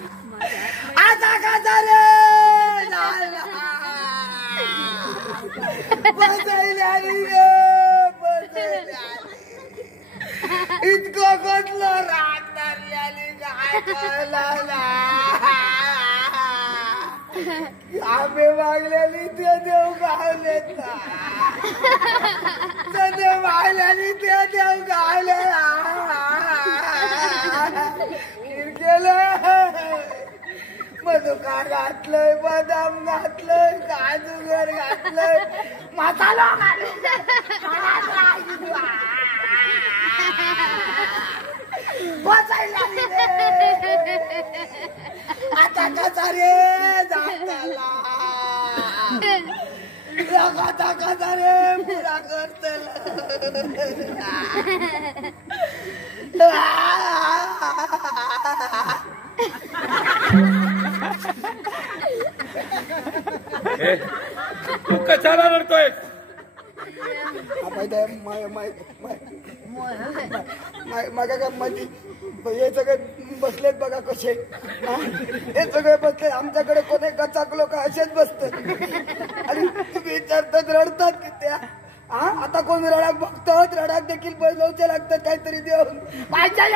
आता का झाले इतकं कसलं राहणार आंबे मागल्याने ते देव गावलेत ना ते मागल्याने ते देव गावले केलं मधुका घातलंय बदाम घातलंय काजूगर घातलंय मसाला बसायला आता कसा रे जाताला आता कसा रे पुरा करतल तू कशाला रडतोय? माझ्या मध्ये हे सगळे बसलेत बघा कसे हे सगळे बसले आमच्याकडे कोणी कचाक लोक असेच बसतात आणि तुम्ही विचारतात रडतात की त्या हा आता कोण रडाक बघतात रडाक देखील पैसे लागतात काहीतरी देऊन पाहिजे